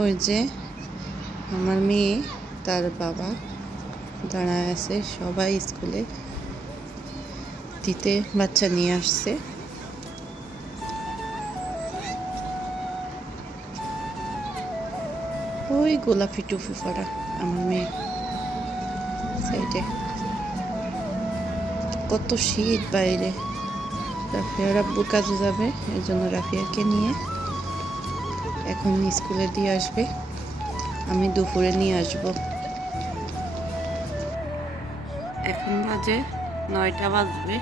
ওই যে আমার মেয়ে তার বাবা দাঁড়ায় আছে, সবাই স্কুলে দিতে বাচ্চা নিয়ে আসছে। ওই গোলাপি টুপি পরা আমার মেয়ে সাইডে। কত শীত বাইরে। রাফিয়ার আব্বু কাজে যাবে, এই জন্য রাফিয়াকে নিয়ে এখন স্কুলে দিয়ে আসবে, আমি দুপুরে নিয়ে আসব। এখন বাজে 9টা বাজবে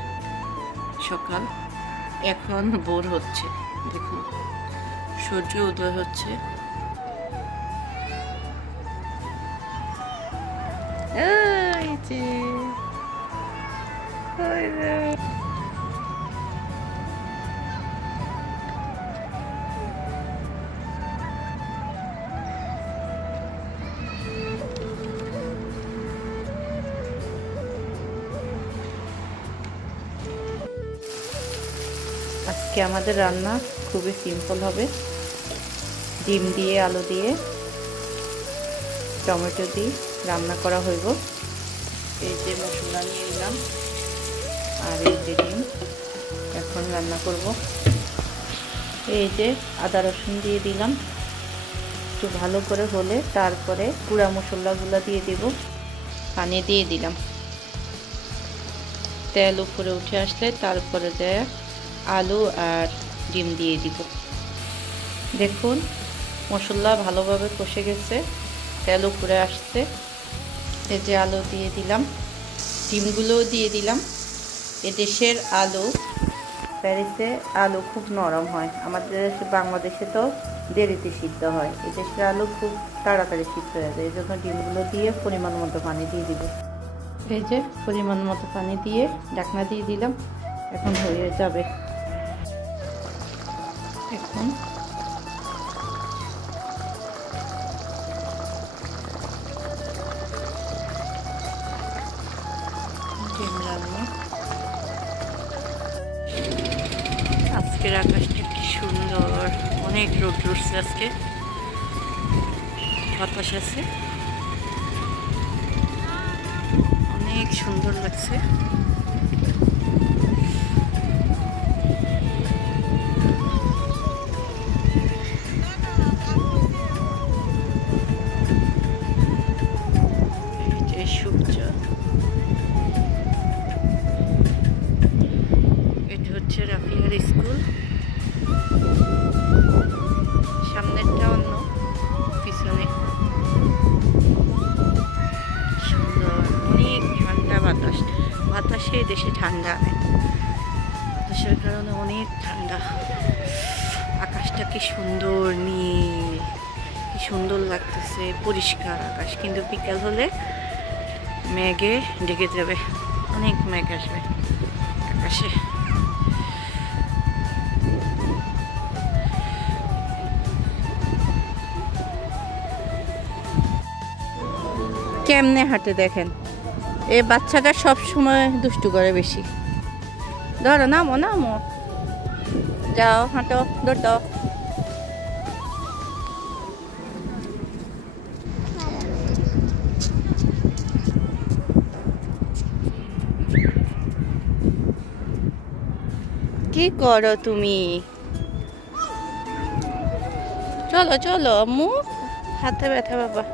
সকাল। এখন ভোর হচ্ছে, দেখুন সূর্য উদয় হচ্ছে। আজকে আমাদের রান্না খুবই সিম্পল হবে, ডিম দিয়ে আলু দিয়ে টমেটো দিয়ে রান্না করা হইব। এই যে মশলা নিয়ে নিলাম আর এই যে ডিম এখন রান্না করব। এই যে আদা রসুন দিয়ে দিলাম, একটু ভালো করে হলে তারপরে গুঁড়া মশলাগুলো দিয়ে দিব, পানি দিয়ে দিলাম। তেল উপরে উঠে আসলে তারপরে দেয় আলু আর ডিম দিয়ে দিব। দেখুন মশলা ভালোভাবে কষে গেছে, তেল উপরে আসছে। এই যে আলু দিয়ে দিলাম, ডিমগুলোও দিয়ে দিলাম। এদেশের আলু, প্যারিসে আলু খুব নরম হয়, আমাদের বাংলাদেশে তো দেরিতে সিদ্ধ হয়। এদেশের আলু খুব তাড়াতাড়ি সিদ্ধ হয়ে যায়, এই জন্য ডিমগুলো দিয়ে পরিমাণ মতো পানি দিয়ে দিব। এই যে পরিমাণ মতো পানি দিয়ে ঢাকনা দিয়ে দিলাম, এখন হয়ে যাবে। এখন ডিম রান্না। আজকের আকাশটা কি সুন্দর, অনেক রোদ উঠছে আজকে, বাতাস আছে, অনেক সুন্দর লাগছে। সূর্য, এটা হচ্ছে রাফিয়ার স্কুল। সামনেরটা অন্য, পিছনে সুন্দর, অনেক ঠান্ডা বাতাস। বাতাসে দেশে ঠান্ডা নেই, বাতাসের কারণে অনেক ঠান্ডা। আকাশটা কি সুন্দর নীল, কি সুন্দর লাগতেছে, পরিষ্কার আকাশ। কিন্তু বিকাল হলে মেঘে ঢেকে যাবে, অনেক মেঘ আসবে আকাশে। কেমনে হাঁটে দেখেন, এই বাচ্চাটা সব সময় দুষ্টু করে বেশি। ধরো, নামো নামো, যাও হাঁটো, দৌড়। কি করো তুমি? চলো চলো আম্মু, হাতে ব্যথা বাবা।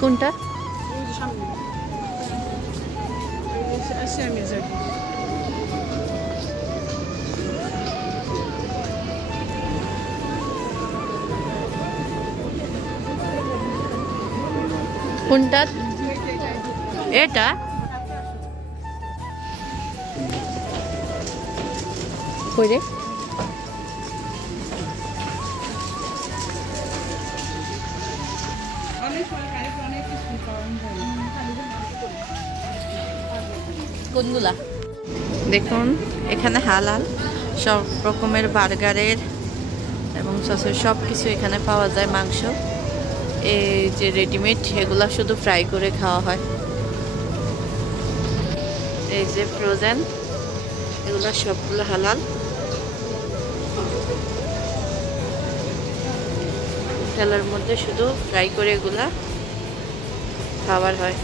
কোনটা? কোনটা? এটা কই রে? কোনগুলা? দেখুন এখানে হালাল সব রকমের বার্গারের এবং সসের সব কিছু এখানে পাওয়া যায়। মাংস এই যে রেডিমেড, এগুলা শুধু ফ্রাই করে খাওয়া হয়। এই যে ফ্রোজেন, এগুলা সবগুলো হালাল। তেলের মধ্যে শুধু ফ্রাই করে এগুলা খাবার হয়।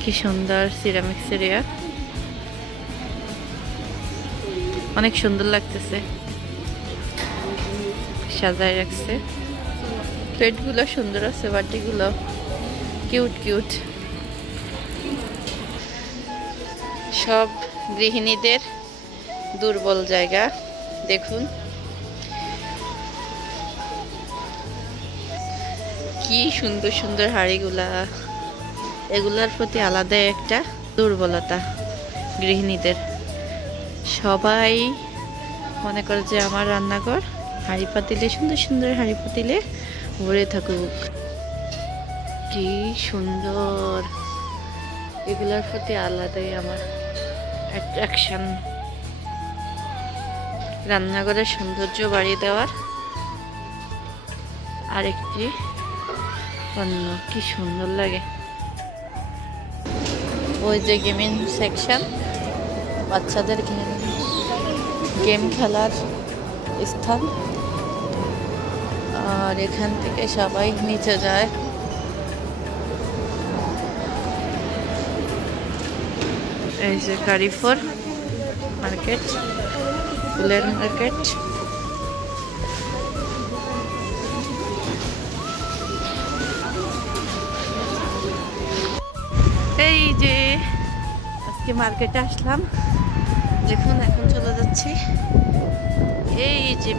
কি সুন্দর সিরামিক্স এরিয়া, অনেক সুন্দর লাগতেছে, সাজায় রাখছে। প্লেটগুলো সুন্দর আছে, বাটিগুলো কিউট কিউট। সব গৃহিণীদের দুর্বল জায়গা। দেখুন কি সুন্দর সুন্দর হাঁড়িগুলা, এগুলার প্রতি আলাদা একটা দুর্বলতা গৃহিণীদের। সবাই মনে করে যে আমার রান্নাঘর হাঁড়ি পাতিলে, সুন্দর সুন্দর হাঁড়ি পাতিলে ভরে থাকুক। কি সুন্দর, এগুলার প্রতি আলাদাই আমার অ্যাট্রাকশন। রান্নাঘরের সৌন্দর্য বাড়িয়ে দেওয়ার আরেকটি পণ্য, কি সুন্দর লাগে। ওই যে গেমিং সেকশন, বাচ্চাদের গেম খেলার স্থান। আর এখান থেকে সবাই নিচে যায়। এই যে কারিফোর মার্কেট, ফুলের মার্কেট। এই যে আজকে মার্কেটে আসলাম, দেখুন এখন চলে যাচ্ছি। এই যে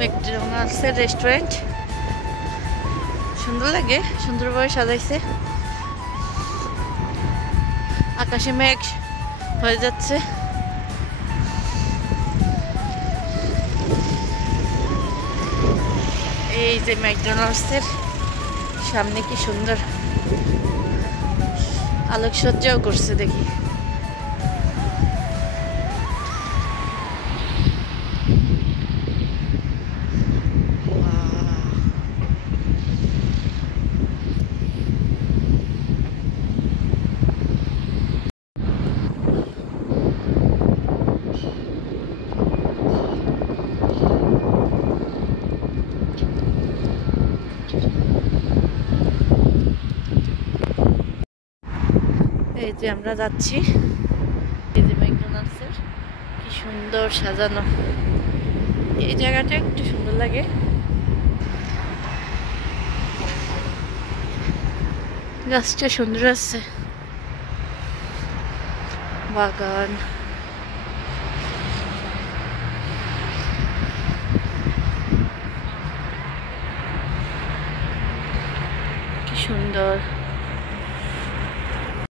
ম্যাকডোনাল্ডসের রেস্টুরেন্ট, সুন্দর লাগে, সুন্দরভাবে সাজাইছে। আকাশে মেঘ হয়ে যাচ্ছে। এই যে ম্যাকডোনাল্ডসের সামনে কি সুন্দর আলোকসজ্জাও করছে, দেখি। এই যে আমরা যাচ্ছি, এই যে ম্যাকডোনাল্ডসের কি সুন্দর সাজানো। এই জায়গাটা একটু সুন্দর লাগে। গাছটা সুন্দর আছে, বাগান। কি সুন্দর।